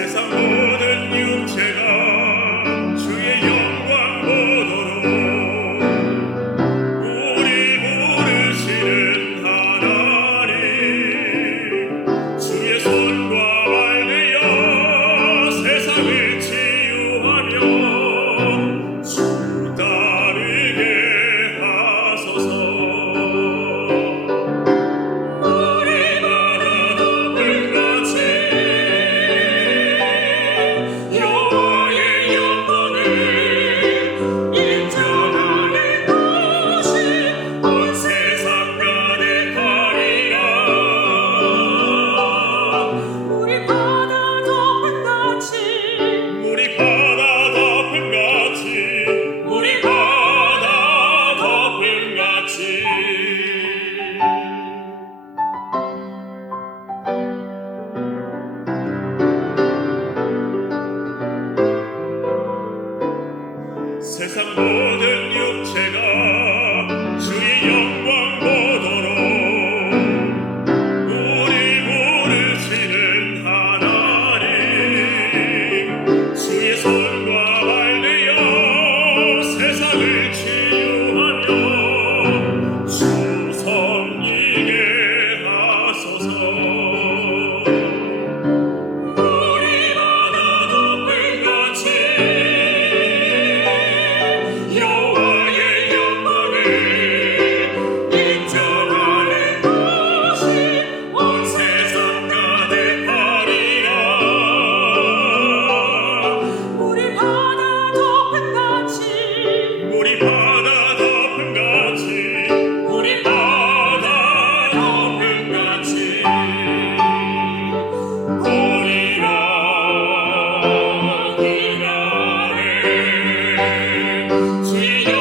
세상 모든 육체가 세상 모든 육체가 주의 영광 보도록 우리 부르시는 하나님 去只有